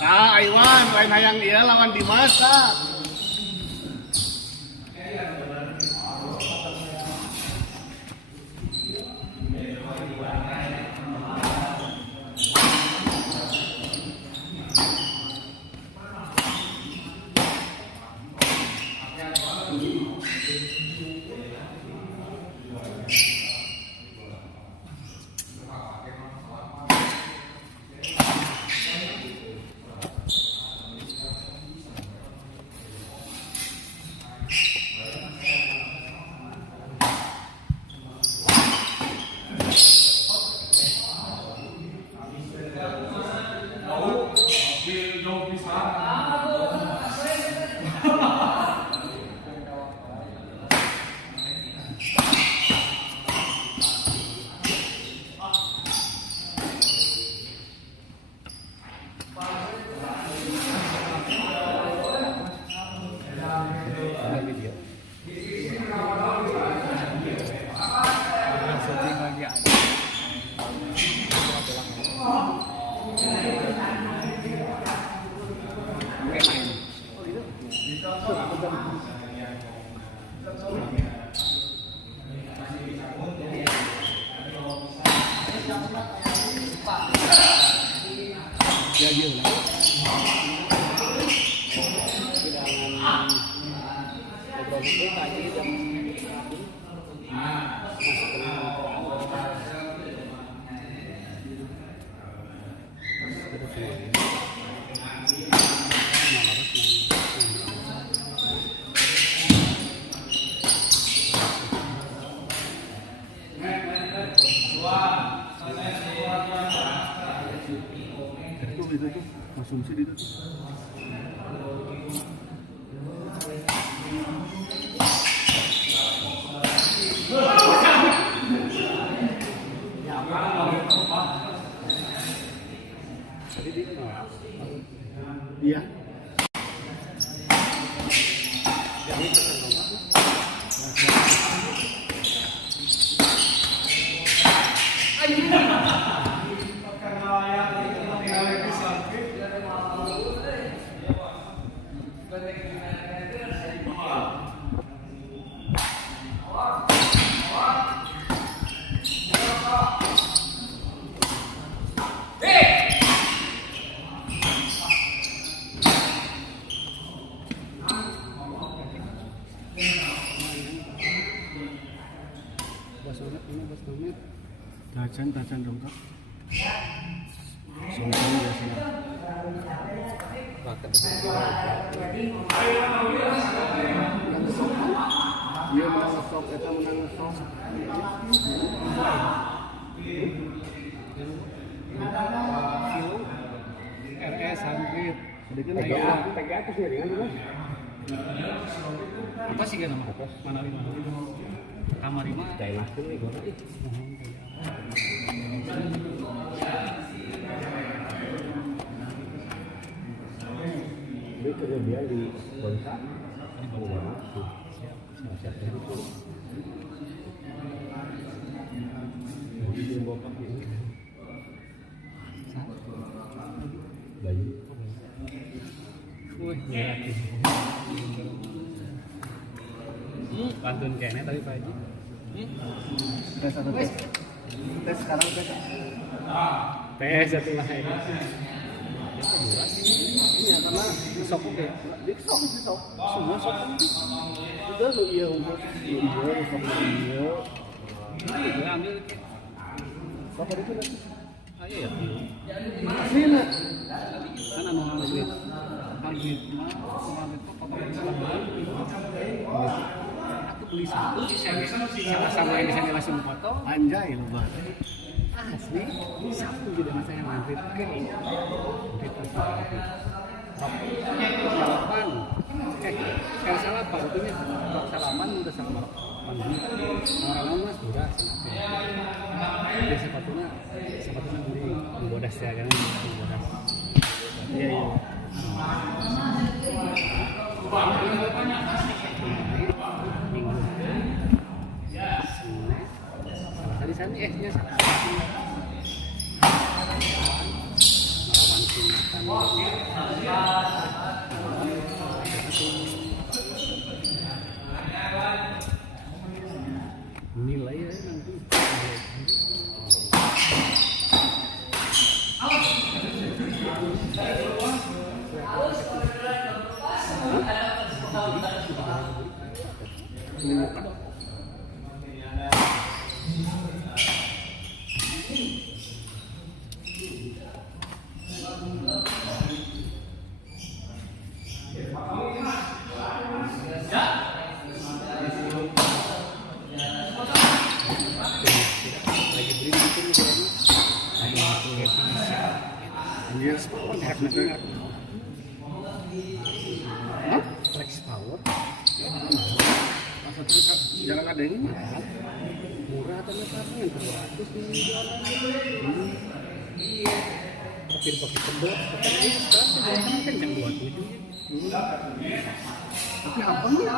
Nah, Iwan, lain hayang dia lawan Dimas. konsumsi di itu. Iya. Tajan dongkak. Sungguh biasanya. Dia mau ngesok, kita menang ngesok. RS 100. Sedikit TGA atas nggak dengan dulu? Apa sih kan nama? Mana lima? Kamar lima. Cai nasdem nih gue tadi. Ini kejadian di Bonsa. Ini bagaimana? Siap itu. Di bokap ini. Bayi. Wih, gratis. Pantun kayaknya tapi Pak Haji. Tes satu tes. Tes sekarang tes. Tes satu lah ini. Ini karena sok oke. Dia sok. Semua sok. Sudah lu iya umur. Iya sok iya. Ini gue ambil. Sok itu lagi. Ayo ya. Asli lah. Kan anu duit. Duit mah sama itu potong aku beli satu sama yang bisa langsung foto anjay lu bah asli satu jadi masa yang ngantri gitu salapan sekarang salapan itunya salapan udah sama orang mas udah dia sepatunya beli bodas ya kan bodas iya minggu tadi sana esnya melawan nilai ya nanti Flex power masa terus jalan ada ini murah atau apa yang 200 nih iya pakai kedot pakai sekarang kan jam 27 tapi apa nih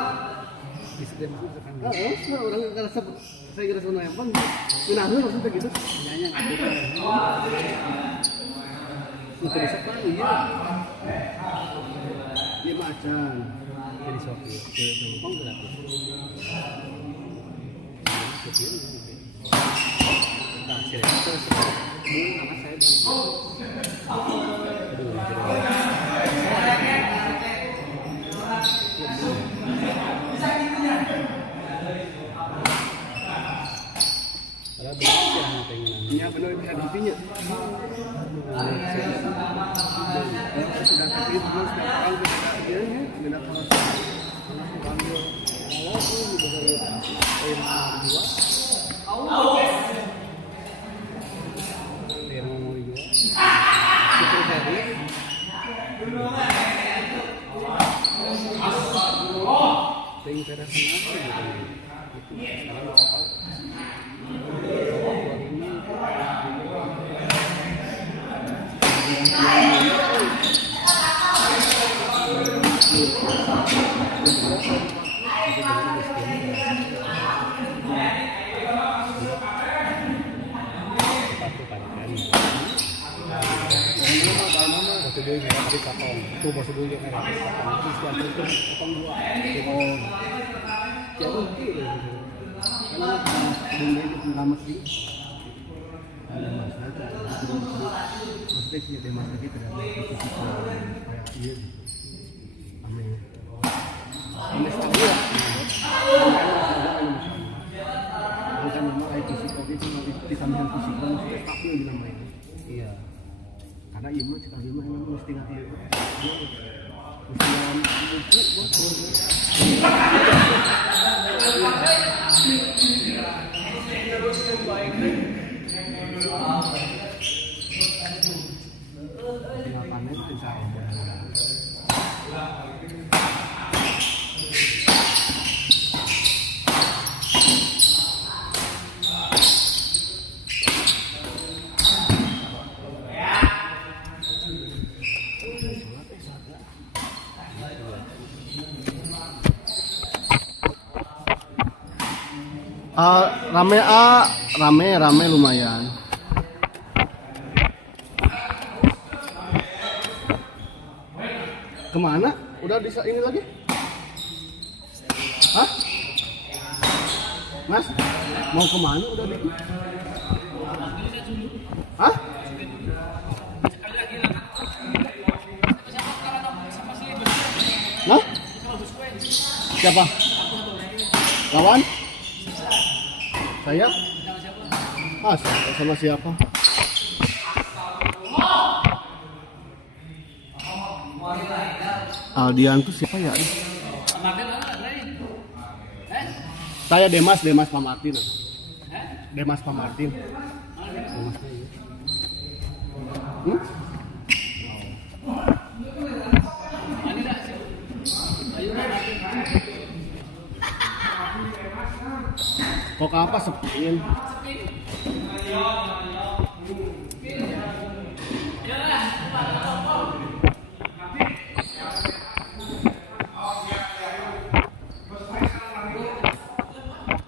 di setiap itu kan orang kalau saya kira sono handphone kenapa maksudnya gitu nyanyi itu bisa kan iya dia macan jadi Shopee itu bang gratis nah hasilnya terus nama saya iya benar bisa dipinya sudah terus terus sekarang dia benar kalau ambil kalau tuh di bawah air dua dia mau dijual super seri beresan apa gitu. Itu sekarang apa? Itu bos dulu yang merah itu sekian itu potong dua jadi karena benda itu pengamat sih maksudnya dia masih gitu dan itu kayak iya aneh aneh sekali ya bukan memang itu psikologi itu ditambahkan fisika maksudnya stabil dinamanya iya karena iya mah sekali mah emang mesti ngerti itu rame lumayan. Kemana? Udah bisa ini lagi? Hah? Mas, mau kemana udah di? Hah? Nah? Siapa? Lawan? Saya? Ah, sama siapa? Aldian tuh siapa ya? Saya Demas Pak Martin. Demas Pak Martin. Kok apa sepin?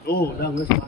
Oh, udah nggak sih.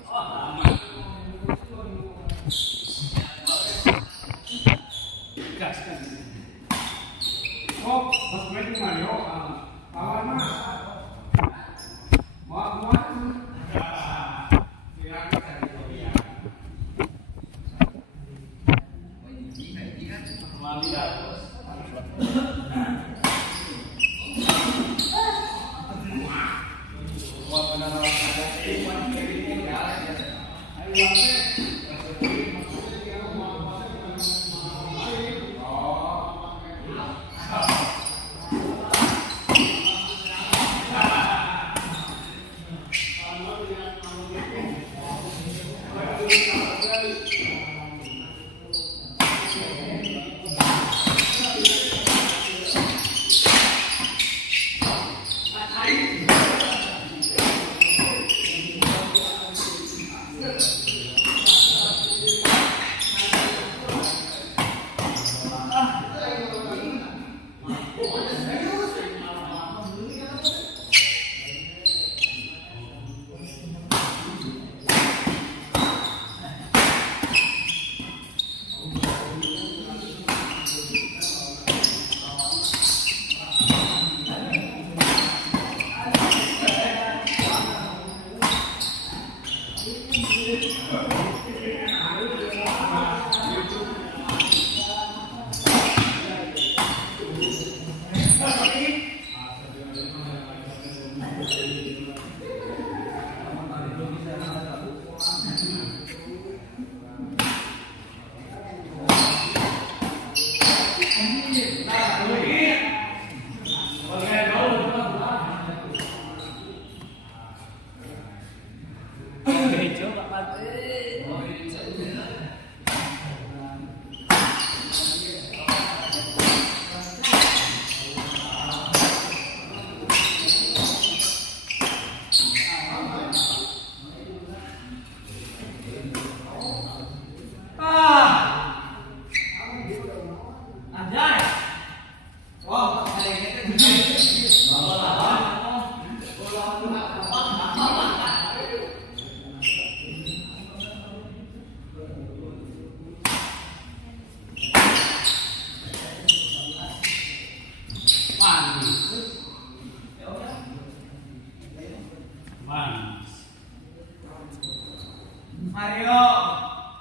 Mario.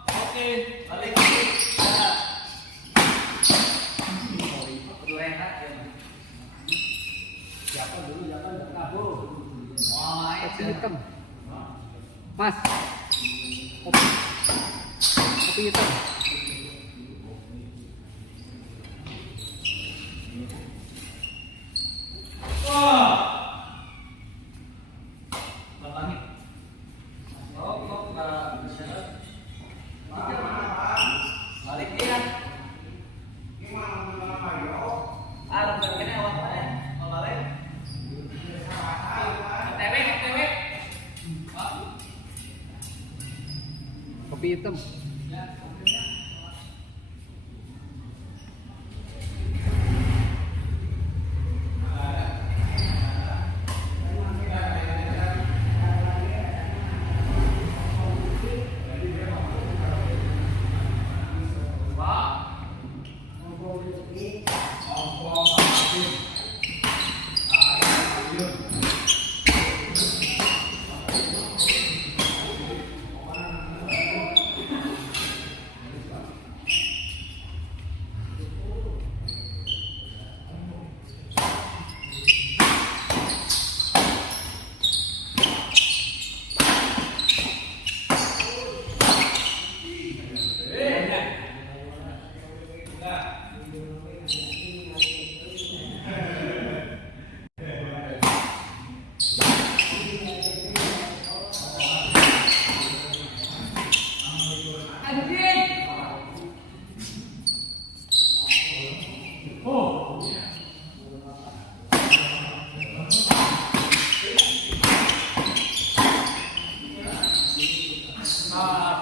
Oke, balik. Perlu enak ya. Siapa dulu siapa enggak tahu. Wah, Kopi hitam. Mas. Kopi hitam. balik dia. Ah, begini awak balik. Mau balik. TW. Kopi hitam.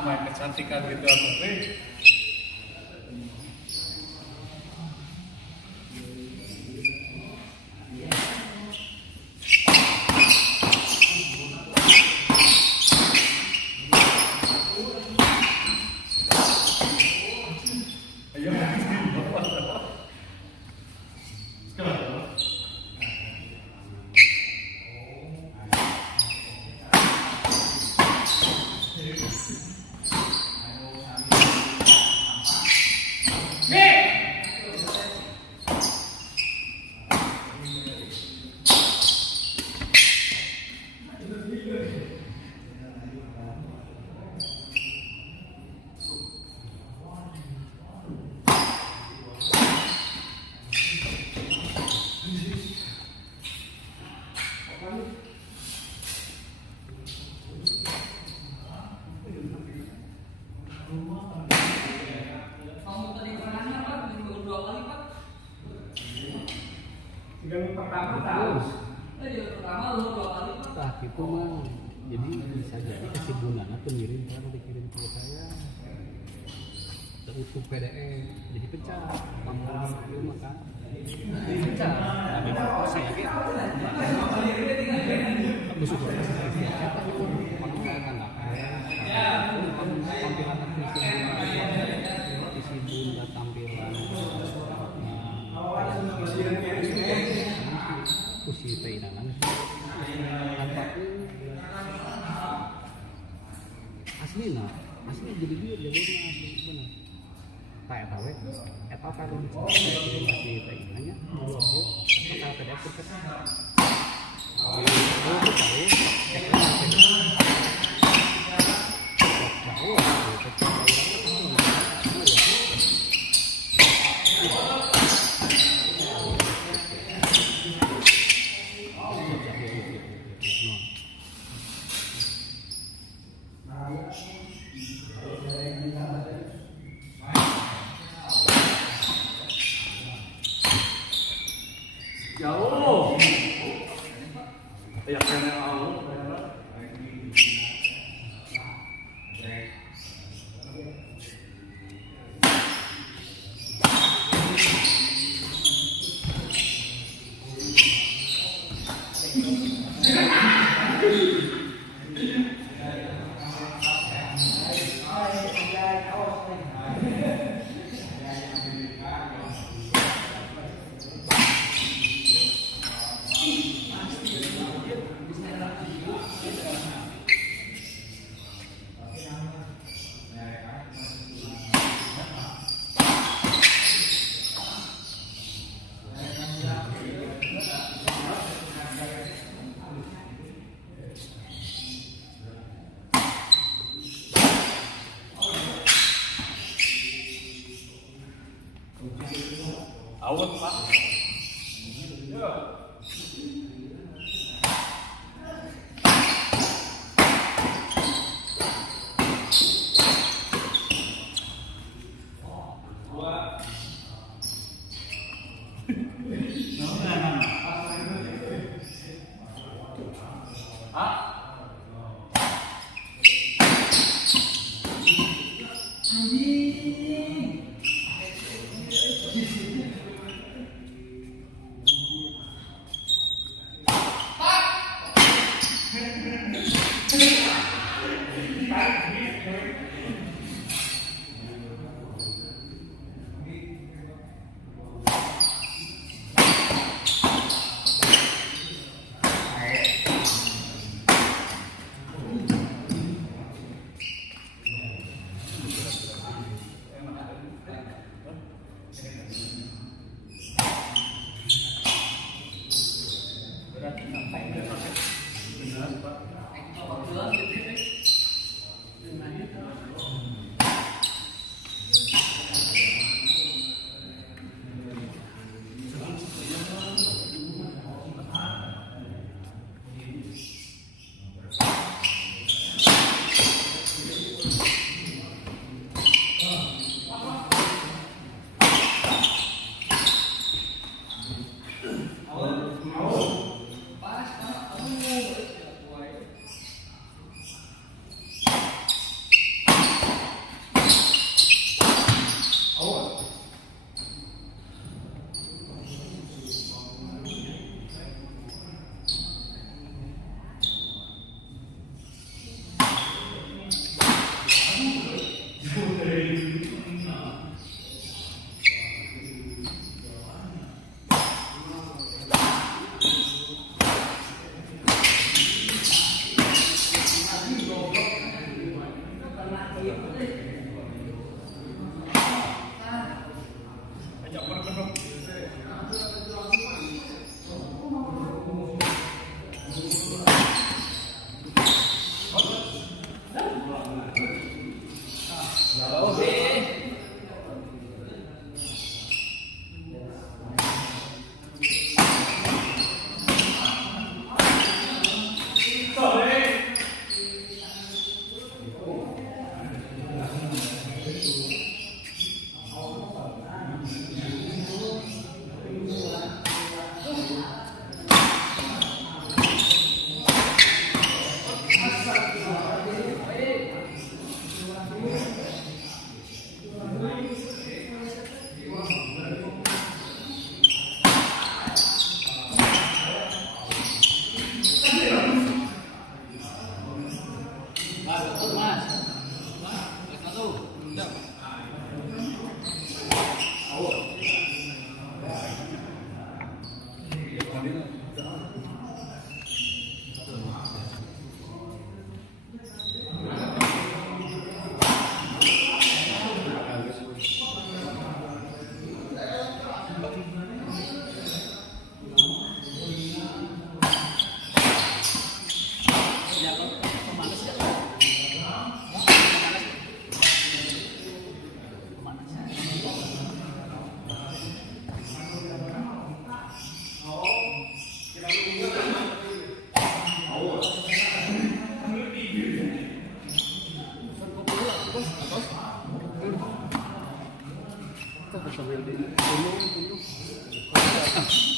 Main kecantikan gitu apa nih? Nah, itu mah jadi bisa jadi kesimpulan atau ngirim kalau dikirim ke saya utuh PDF jadi pecah pamor itu makan pecah tapi kalau saya musuh saya cetak itu makanya kan tampilan isi bunda tampilan kusi tainan asli jadi dia jalurnya asli benar kayak tahu eta kalau masih tainannya dua dia apa PDF kita Jauh. Ya kena Awet Pak. Ya.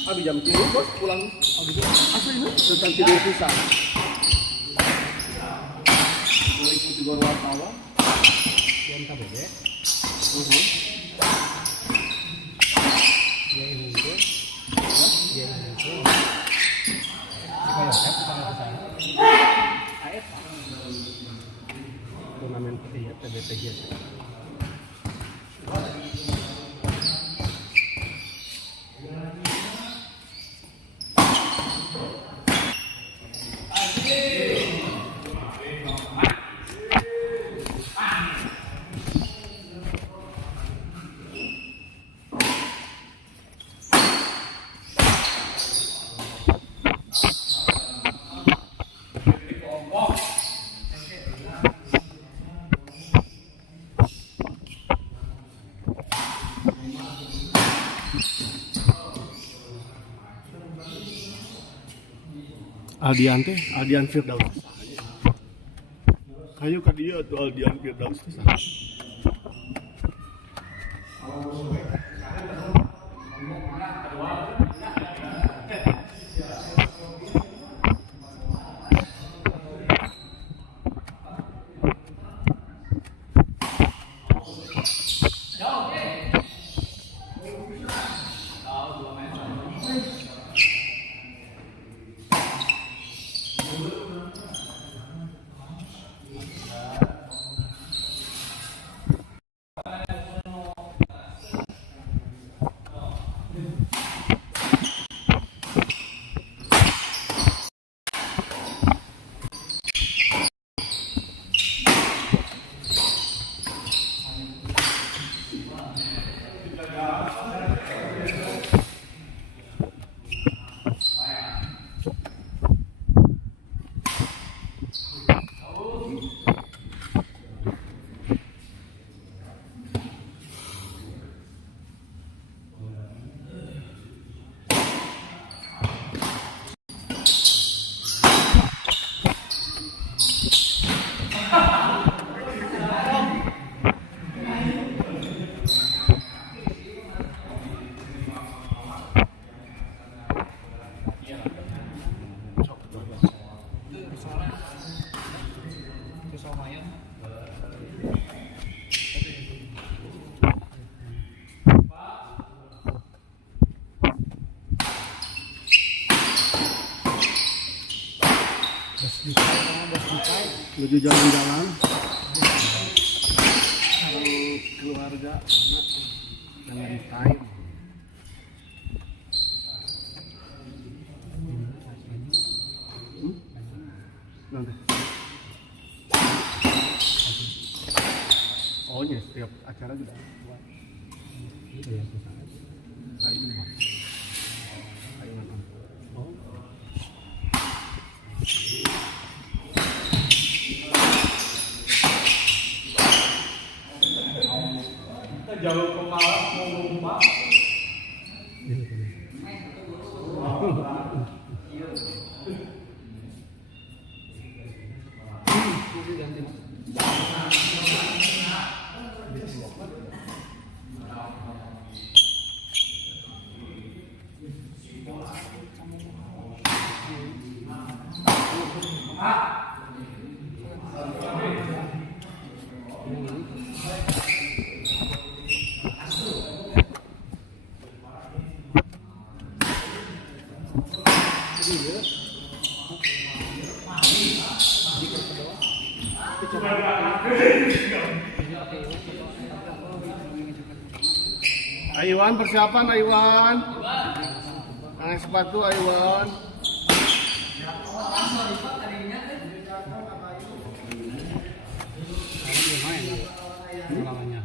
Abi jam 3 bos pulang. Asli ini tentang tidur pisah. Boleh ikuti gor wartawan. Yang tak bebek. Ya ini itu. Ya ini itu. Supaya saya kesana. AF. Turnamen ketiga TBPG. Aldian Firdaus. Kayu ka dia tuh Aldian Firdaus teh saha? Menuju jalan-jalan keluarga dengan time. Nanti. Oh iya, setiap acara juga. Oh. Jalur pemalas mau lupa. Aiwan persiapan Aiwan. Pakai sepatu Aiwan. Namanya